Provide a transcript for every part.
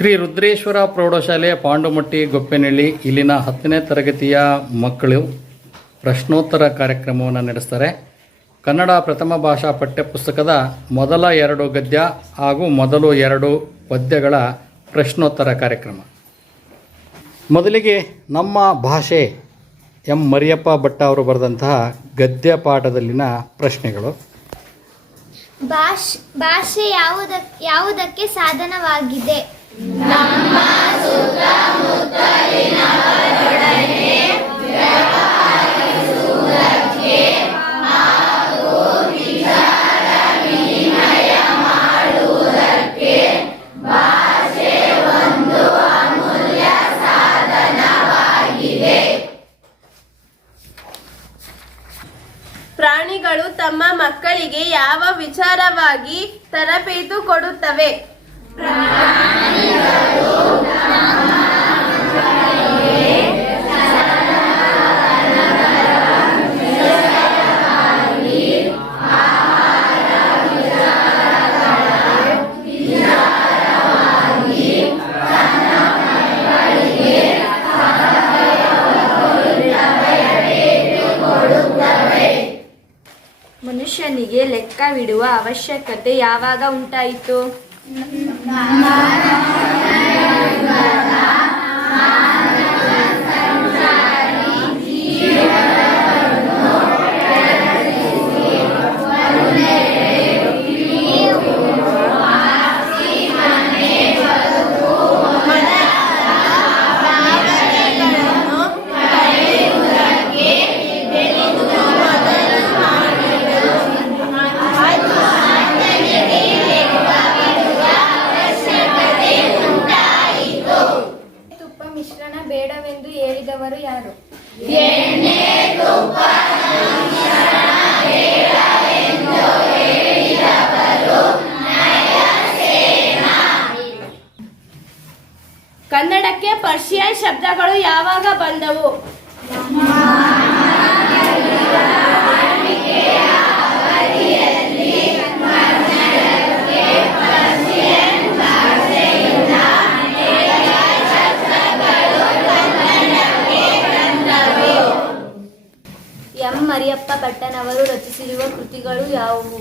ಶ್ರೀ ರುದ್ರೇಶ್ವರ ಪ್ರೌಢಶಾಲೆ ಪಾಂಡುಮಟ್ಟಿ ಗೊಪ್ಪೆನಹಳ್ಳಿ ಇಲ್ಲಿನ ಹತ್ತನೇ ತರಗತಿಯ ಮಕ್ಕಳು ಪ್ರಶ್ನೋತ್ತರ ಕಾರ್ಯಕ್ರಮವನ್ನು ನಡೆಸ್ತಾರೆ. ಕನ್ನಡ ಪ್ರಥಮ ಭಾಷಾ ಪಠ್ಯಪುಸ್ತಕದ ಮೊದಲ ಎರಡು ಗದ್ಯ ಹಾಗೂ ಮೊದಲು ಎರಡು ಪದ್ಯಗಳ ಪ್ರಶ್ನೋತ್ತರ ಕಾರ್ಯಕ್ರಮ. ಮೊದಲಿಗೆ ನಮ್ಮ ಭಾಷೆ ಎಂ ಮರಿಯಪ್ಪ ಭಟ್ಟ ಅವರು ಬರೆದಂತಹ ಗದ್ಯ ಪಾಠದಲ್ಲಿನ ಪ್ರಶ್ನೆಗಳು. ಭಾಷ್, ಭಾಷೆ ಯಾವುದ ಯಾವುದಕ್ಕೆ ಸಾಧನವಾಗಿದೆ? ಪ್ರಾಣಿಗಳು ತಮ್ಮ ಮಕ್ಕಳಿಗೆ ಯಾವ ವಿಚಾರವಾಗಿ ತರಬೇತು ಕೊಡುತ್ತವೆ? ಅವಶ್ಯಕತೆ ಯಾವಾಗ ಉಂಟಾಯಿತು? ಪರ್ಷಿಯನ್ ಶಬ್ದಗಳು ಯಾವಾಗ ಬಂದವು ಎಂ ಮರಿಯಪ್ಪ ಭಟ್ಟನವರು ರಚಿಸಿರುವ ಕೃತಿಗಳು ಯಾವುವು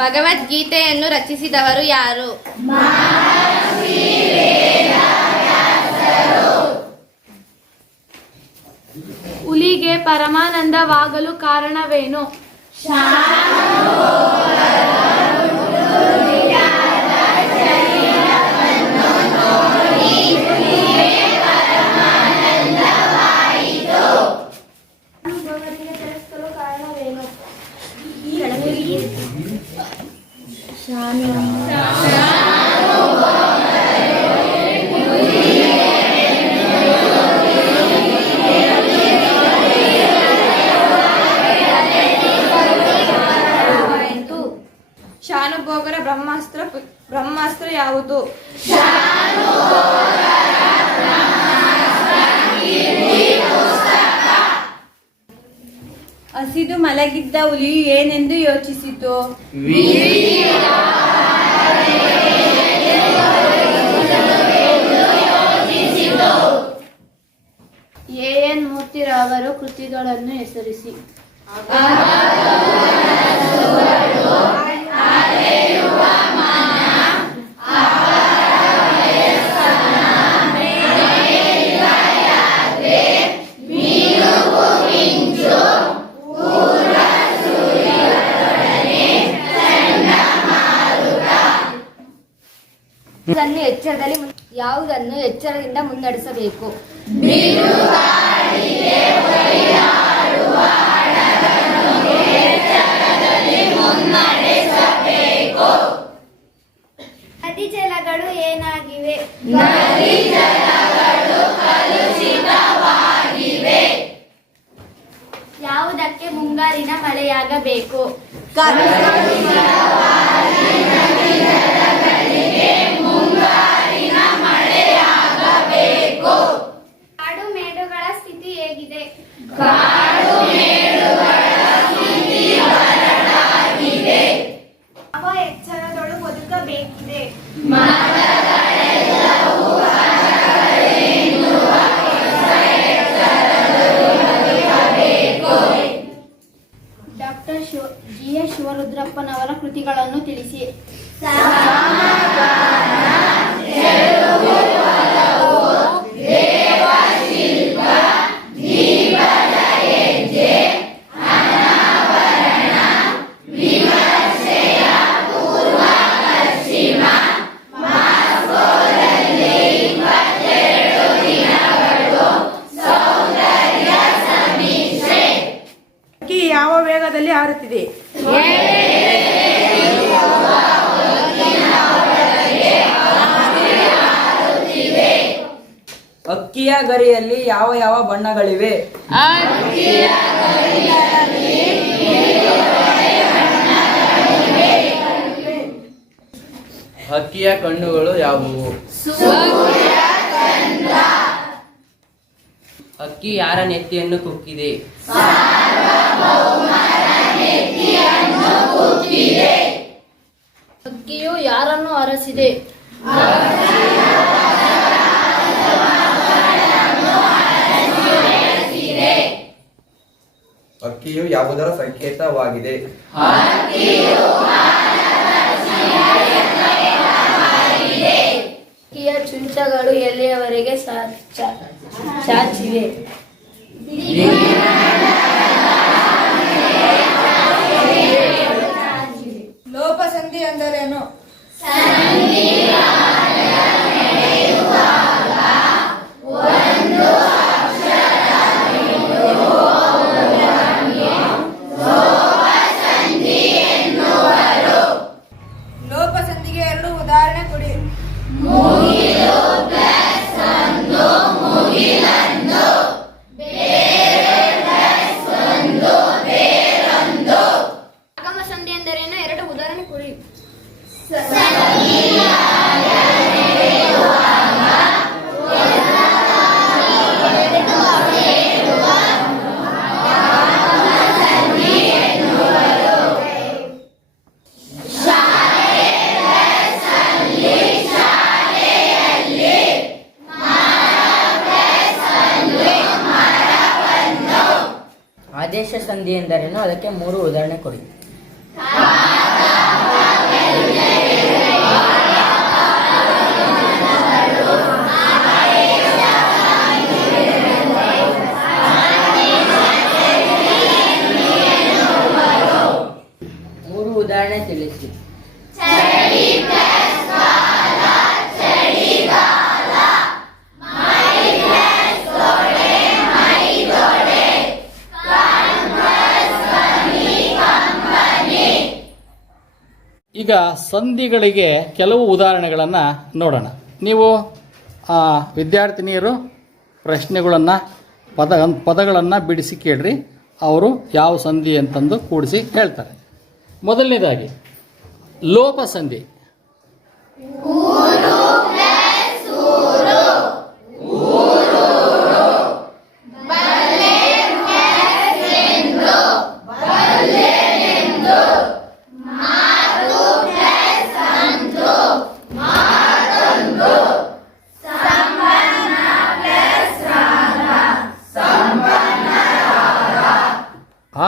ಭಗವದ್ಗೀತೆಯನ್ನು ರಚಿಸಿದವರು ಯಾರು? ಹುಲಿಗೆ ಪರಮಾನಂದವಾಗಲು ಕಾರಣವೇನು? ಶಾನುಭೋಗರ ಬ್ರಹ್ಮಾಸ್ತ್ರ ಬ್ರಹ್ಮಾಸ್ತ್ರ ಯಾವುದು? ಹಸಿದು ಮಲಗಿದ್ದ ಹುಲಿ ಏನೆಂದು ಯೋಚಿಸಿತು. ಎ ಎನ್ ಮೂರ್ತಿರವರು ಕೃತಿಗಳನ್ನು ಹೆಸರಿಸಿ. ಯಾವುದನ್ನು ಎಚ್ಚರದಿಂದ ಮುನ್ನಡೆಸಬೇಕು? ನದಿ ಜಲಗಳು ಏನಾಗಿವೆ? ಯಾವುದಕ್ಕೆ ಮುಂಗಾರಿನ ಮಳೆಯಾಗಬೇಕು? ಸ್ಥಿತಿ ಹಾರುತ್ತಿದೆ ಅಕ್ಕಿಯ ಗರಿಯಲ್ಲಿ ಯಾವ ಯಾವ ಬಣ್ಣಗಳಿವೆ? ಹಕ್ಕಿಯ ಕಣ್ಣುಗಳು ಯಾವುವು? ಹಕ್ಕಿ ಯಾರ ನೆತ್ತಿಯನ್ನು ಕುಕ್ಕಿದೆ? ಹಕ್ಕಿಯು ಯಾರನ್ನು ಅರಸಿದೆ? ಅಕ್ಕಿಯು ಯಾವುದರ ಸಂಕೇತವಾಗಿದೆ? ಹಕ್ಕಿಯ ಚುಂಚಗಳು ಎಲ್ಲಿಯವರೆಗೆ ಚಾಚಿವೆ. ಎಂದರೇನು ಅದಕ್ಕೆ ಮೂರು ಉದಾಹರಣೆ ಕೊಡಿ. ಮೂರು ಉದಾಹರಣೆ ತಿಳಿಸಿ. ಸಂಧಿಗಳಿಗೆ ಕೆಲವು ಉದಾಹರಣೆಗಳನ್ನು ನೋಡೋಣ. ನೀವು ವಿದ್ಯಾರ್ಥಿನಿಯರು ಪ್ರಶ್ನೆಗಳನ್ನು, ಪದ, ಪದಗಳನ್ನು ಬಿಡಿಸಿ ಕೇಳ್ರಿ. ಅವರು ಯಾವ ಸಂಧಿ ಅಂತಂದು ಕೂಡಿಸಿ ಹೇಳ್ತಾರೆ. ಮೊದಲನೇದಾಗಿ ಲೋಪ ಸಂಧಿ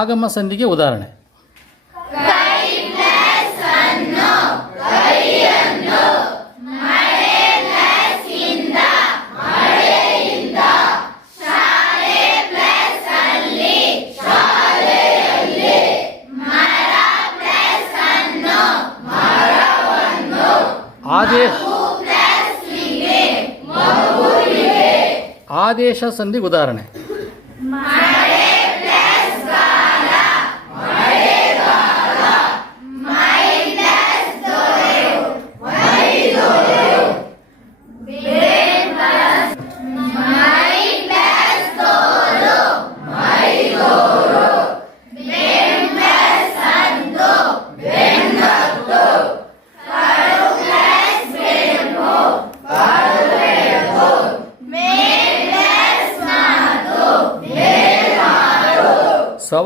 ಆಗಮ ಸಂಧಿಗೆ ಉದಾಹರಣೆ. ಆದೇಶ ಆದೇಶ ಸಂಧಿಗೆ ಉದಾಹರಣೆ.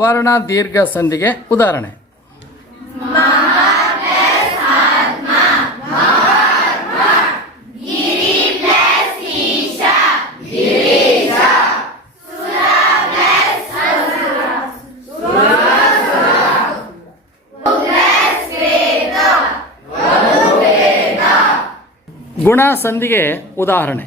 ಸವರ್ಣ ದೀರ್ಘ ಸಂಧಿಗೆ ಉದಾಹರಣೆ. ಗುಣ ಸಂಧಿಗೆ ಉದಾಹರಣೆ.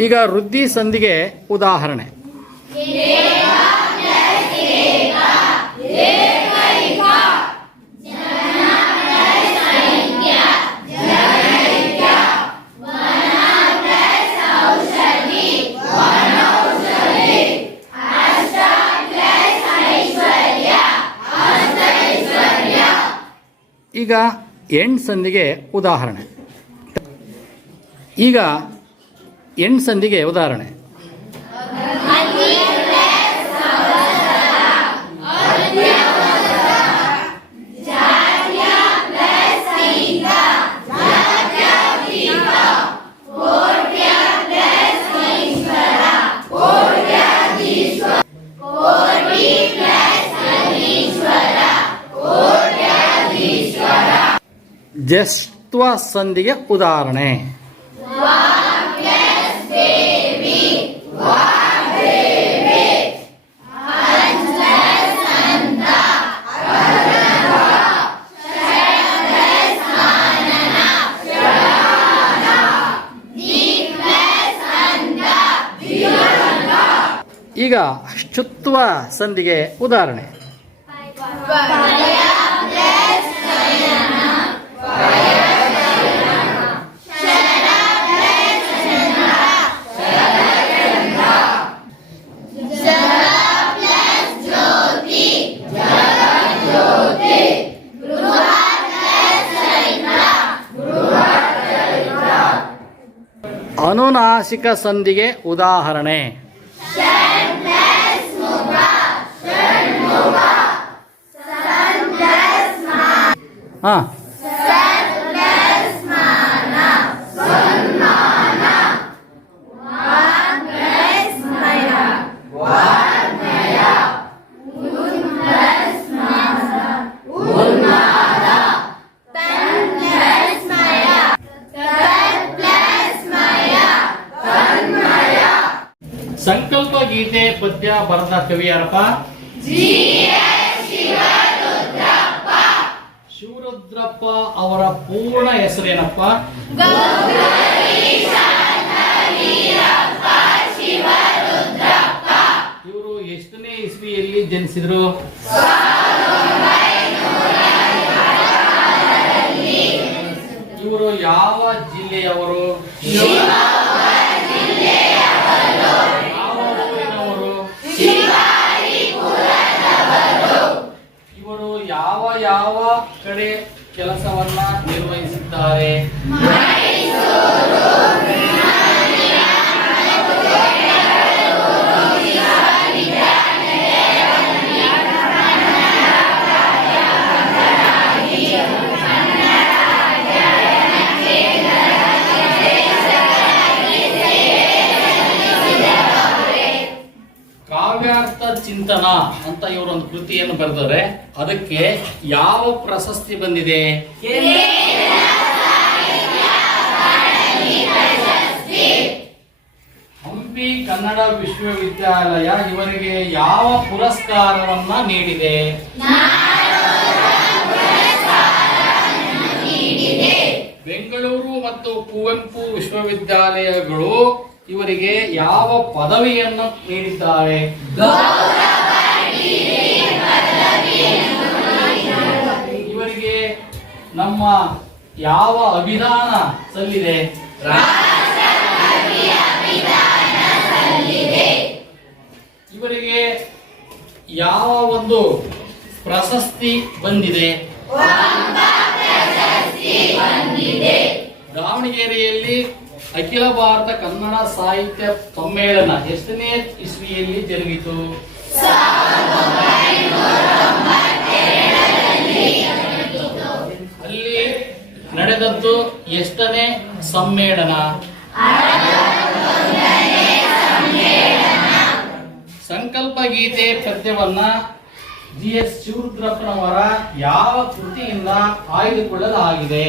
ಈಗ ವೃದ್ಧಿ ಸಂಧಿಗೆ ಉದಾಹರಣೆ. ಈಗ ಎಂಡ್ ಸಂಧಿಗೆ ಉದಾಹರಣೆ. ಈಗ ಎಂಡ್ ಸಂಧಿಗೆ ಉದಾಹರಣೆ. ಜಸ್ತ್ವ ಸಂಧಿಗೆ ಉದಾಹರಣೆ. ಈಗ ಶುತ್ವ ಸಂಧಿಗೆ ಉದಾಹರಣೆ. ಅನುನಾಸಿಕ ಸಂಧಿಗೆ ಉದಾಹರಣೆ. ಹಾ ಸಂಕಲ್ಪ ಗೀತೆ ಪದ್ಯ ಬರೆದ ಕವಿ ಯಾರಪ್ಪ ಶಿವರುದ್ರಪ್ಪ ಅವರ ಪೂರ್ಣ ಹೆಸರೇನಪ್ಪ ಇವರು ಎಷ್ಟನೇ ಇಸ್ವಿಯಲ್ಲಿ ಜನಿಸಿದ್ರು? ಇವರು ಯಾವ ಜಿಲ್ಲೆಯವರು? ಇವರು ಯಾವ ಯಾವ ಕಡೆ ಕೆಲಸವನ್ನ ನಿರ್ವಹಿಸಿದ್ದಾರೆ ಕಾವ್ಯಾರ್ಥ ಚಿಂತನ ಅಂತ ಇವರೊಂದು ಕೃತಿಯನ್ನು ಬರೆದರೆ ಅದಕ್ಕೆ ಯಾವ ಪ್ರಶಸ್ತಿ ಬಂದಿದೆ? ಹಂಪಿ ಕನ್ನಡ ವಿಶ್ವವಿದ್ಯಾಲಯ ಇವರಿಗೆ ಯಾವ ಪುರಸ್ಕಾರವನ್ನ ನೀಡಿದೆ? ಬೆಂಗಳೂರು ಮತ್ತು ಕುವೆಂಪು ವಿಶ್ವವಿದ್ಯಾಲಯಗಳು ಇವರಿಗೆ ಯಾವ ಪದವಿಯನ್ನು ನೀಡಿದ್ದಾರೆ? ನಮ್ಮ ಯಾವ ಅಭಿಧಾನ ಸಲ್ಲಿದೆ? ಇವರಿಗೆ ಯಾವ ಒಂದು ಪ್ರಶಸ್ತಿ ಬಂದಿದೆ? ದಾವಣಗೆರೆಯಲ್ಲಿ ಅಖಿಲ ಭಾರತ ಕನ್ನಡ ಸಾಹಿತ್ಯ ಸಮ್ಮೇಳನ ಎಷ್ಟನೇ ಇಸ್ವಿಯಲ್ಲಿ ಜರುಗಿತು? ನಡೆದದ್ದು ಎಷ್ಟನೇ ಸಮ್ಮೇಳನ? ಸಂಕಲ್ಪ ಗೀತೆ ಪದ್ಯವನ್ನ ಜಿ ಎಸ್ ಶಿವರುದ್ರಪ್ಪನವರ ಯಾವ ಕೃತಿಯಿಂದ ಆಯ್ದುಕೊಳ್ಳಲಾಗಿದೆ?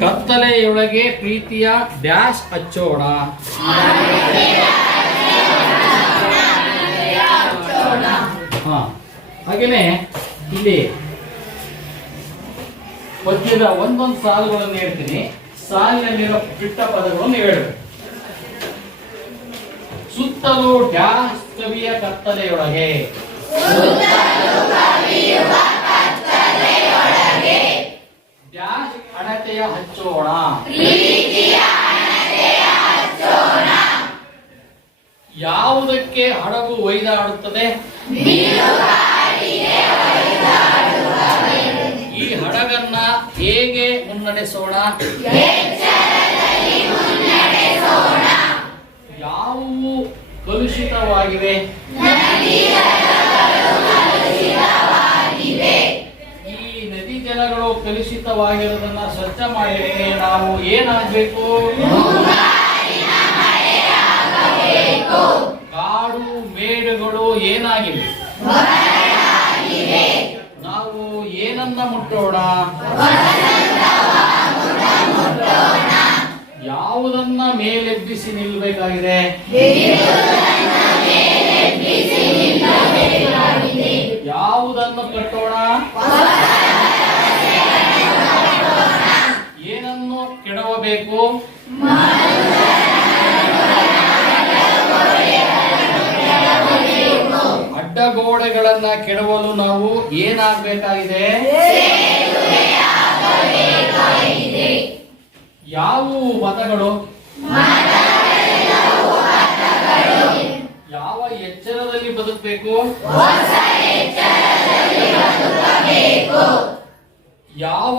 ಕತ್ತಲೆಯೊಳಗೆ ಪ್ರೀತಿಯ ಡ್ಯಾಶ್ ಹಚ್ಚೋಣ. ಹಾಗೇನೆ ಇಲ್ಲಿ ಪದ್ಯದ ಒಂದೊಂದು ಸಾಲುಗಳನ್ನು ಹೇಳ್ತೀನಿ. ಸಾಲಿನಲ್ಲಿರೋ ಬಿಟ್ಟ ಪದಗಳನ್ನು ಹೇಳಬೇಕು ಸುತ್ತಲೂ ಡ್ಯಾಸ್ ಕವಿಯ ಕತ್ತಲೆಯೊಳಗೆ. ಡ್ಯಾಶ್ ಅಣತೆಯ ಹಚ್ಚೋಣ. ಯಾವುದಕ್ಕೆ ಹಡಗು ಒಯ್ದಾಡುತ್ತದೆ? ಮುನ್ನಡೆಸೋಣ ಯಾವುವು ಕಲುಷಿತವಾಗಿವೆ ಈ ನದಿ ಜಲಗಳು ಕಲುಷಿತವಾಗಿರೋದನ್ನ ಸ್ವಚ್ಛ ಮಾಡಲಿಕ್ಕೆ ನಾವು ಏನಾಗಬೇಕು? ಕಾಡು ಮೇಡುಗಳು ಏನಾಗಿವೆ? ನಾವು ಏನನ್ನ ಮುಟ್ಟೋಣ? ಯಾವುದನ್ನ ಮೇಲೆಬ್ಬಿಸಿ ನಿಲ್ಬೇಕಾಗಿದೆ? ಯಾವುದನ್ನು ಕಟ್ಟೋಣ? ಏನನ್ನು ಕೆಡವಬೇಕು? ಅಡ್ಡಗೋಡೆಗಳನ್ನ ಕೆಡವಲು ನಾವು ಏನಾಗಬೇಕಾಗಿದೆ? ಯಾವುವು ಮತಗಳು? ಯಾವ ಎಚ್ಚರದಲ್ಲಿ ಬದುಕಬೇಕು? ಯಾವ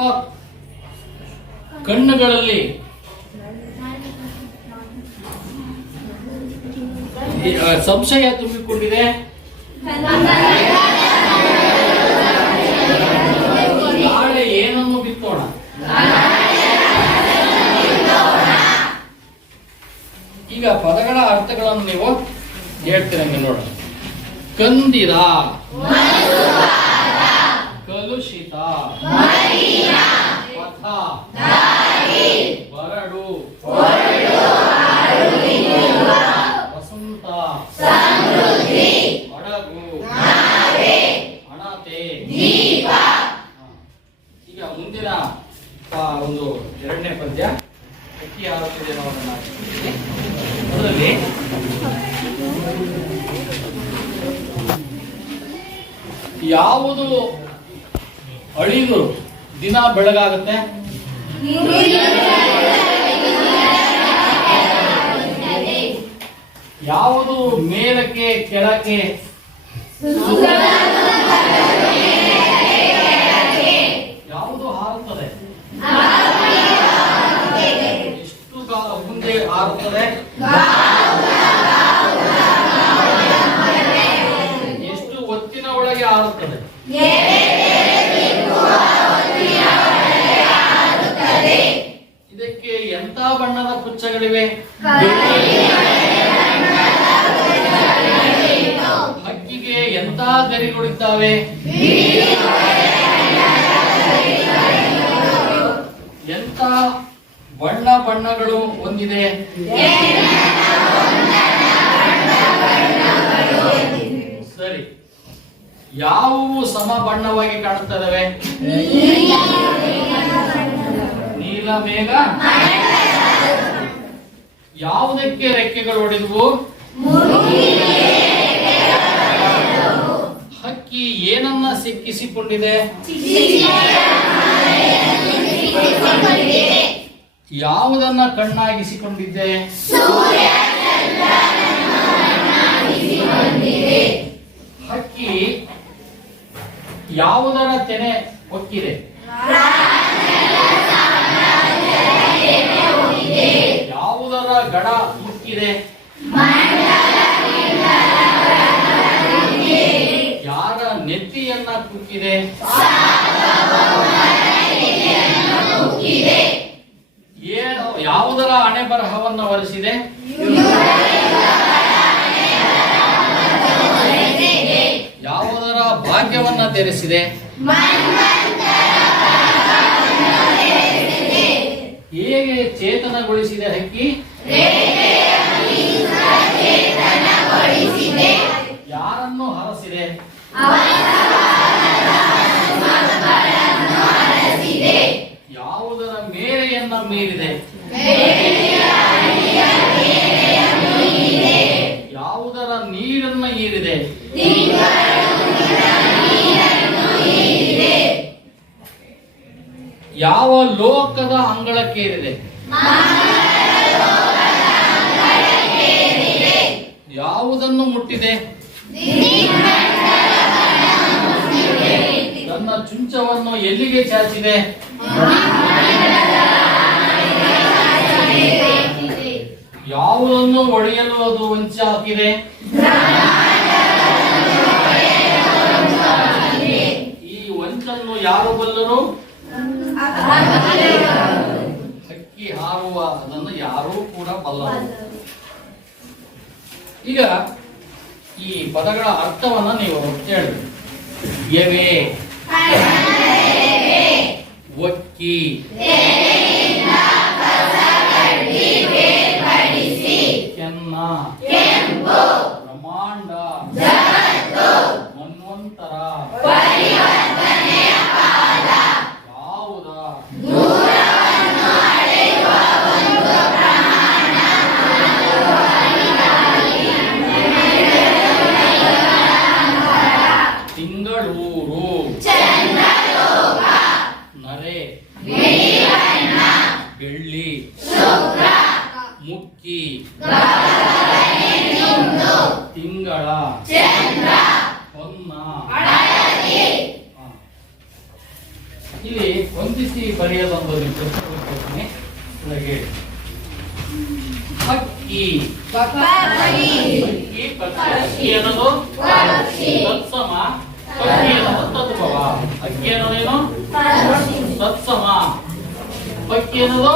ಕಣ್ಣುಗಳಲ್ಲಿ? ಸಂಶಯ ತುಂಬಿಕೊಂಡಿದೆ. ನಾಳೆ ಏನನ್ನು ಬಿತ್ತೋಣ? ಈಗ ಪದಗಳ ಅರ್ಥಗಳನ್ನು ನೀವು ಹೇಳ್ತೀರ ನೋಡ ಕಂದಿರ. ಯಾವುದು ಅಳಿದು ದಿನ ಬೆಳಗಾಗುತ್ತೆ? ಯಾವುದು ಮೇಲಕ್ಕೆ ಕೆಳಕ್ಕೆ? ಮುಂದೆ ಹಾರುತ್ತದೆ ಎಷ್ಟು ಹೊತ್ತಿನ ಒಳಗೆ ಆರುತ್ತದೆ? ಇದಕ್ಕೆ ಎಂತ ಬಣ್ಣದ ಪುಚ್ಚಗಳಿವೆ ಹಕ್ಕಿಗೆ ಎಂತ ಗರಿಗಳಿದ್ದಾವೆ ಎಂತ ಬಣ್ಣ ಬಣ್ಣಗಳು ಒಂದಿದೆ ಸರಿ. ಯಾವುವು ಸಮ ಬಣ್ಣವಾಗಿ ಕಾಣುತ್ತದವೆ ನೀಲ ಮೇಘ. ಯಾವುದಕ್ಕೆ ರೆಕ್ಕೆಗಳು ಹೊಡೆದವು ಹಕ್ಕಿ ಏನನ್ನ ಸಿಕ್ಕಿಸಿಕೊಂಡಿದೆ? ಯಾವುದನ್ನ ಕಣ್ಣಾಗಿಸಿಕೊಂಡಿದ್ದೆ? ಹಕ್ಕಿ ಯಾವುದರ ತೆನೆ ಹೊಕ್ಕಿದೆ? ಯಾವುದರ ಗಡ ಮುಕ್ಕಿದೆ? ಯಾರ ನೆತ್ತಿಯನ್ನ ಕುಕ್ಕಿದೆ? ಬರಹವನ್ನ ಒರೆಸಿದೆ ಯಾವುದರ ಭಾಗ್ಯವನ್ನ ತೆರೆಸಿದೆ ಹೇಗೆ ಚೇತನಗೊಳಿಸಿದೆ ಹಕ್ಕಿ? ಯಾರನ್ನು ಹರಸಿದೆ? ಯಾವುದರ ಮೇರೆಯನ್ನ ಮೀರಿದೆ? ನೀರನ್ನ ಹೀರಿದೆ. ಯಾವ ಲೋಕದ ಅಂಗಳಕ್ಕೇರಿದೆ? ಯಾವುದನ್ನು ಮುಟ್ಟಿದೆ? ತನ್ನ ಚುಂಚವನ್ನು ಎಲ್ಲಿಗೆ ಚಾಚಿದೆ? ಯಾವುದನ್ನು ಒಡೆಯಲು ಅದು ವಂಚ ಹಾಕಿದೆ? ಈ ವಂಚನ್ನು ಯಾರು ಬಲ್ಲರು ಹಕ್ಕಿ ಹಾರುವ ಅದನ್ನು ಯಾರೂ ಕೂಡ ಬಲ್ಲರು ಈಗ ಈ ಪದಗಳ ಅರ್ಥವನ್ನ ನೀವು ಹೇಳಿ ಎವೆ ಒಕ್ಕಿ. Mo! ಪಕ್ಕಿ ಅನ್ನೋದು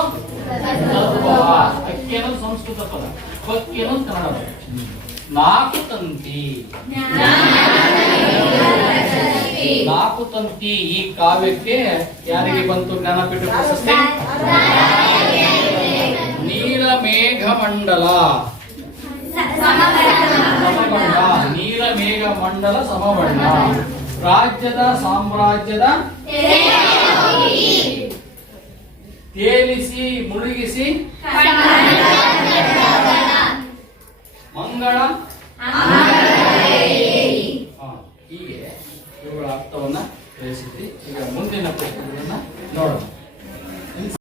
ತದ್ಭವ ಅಕ್ಕಿ ಅನ್ನೋದು ಸಂಸ್ಕೃತ ಪದ ಪಕ್ಕಿ ಅನ್ನೋದು ಕನ್ನಡ ಪದ ನಾಲ್ಕು ತಂತಿ ನಾಲ್ಕು ತಂತಿ ಈ ಕಾವ್ಯಕ್ಕೆ ಯಾರಿಗೆ ಬಂತು ಜ್ಞಾನಪೀಠ ಪ್ರಶಸ್ತಿ ನೀಲಮೇಘ ಮಂಡಲ ಸಮಬಣ್ಣ ನೀಲಮೇಘ ಮಂಡಲ ಸಮಬಣ್ಣ ರಾಜ್ಯದ ಸಾಮ್ರಾಜ್ಯದ ತೇಲಿಸಿ ಮುಳುಗಿಸಿ. ಮಂಗಳ. ಹೀಗೆ ಇವುಗಳ ಅರ್ಥವನ್ನ ತಿಳಿಸಿದ್ರಿ ಈಗ ಮುಂದಿನ ಪ್ರಶ್ನೆಗಳನ್ನ ನೋಡೋಣ.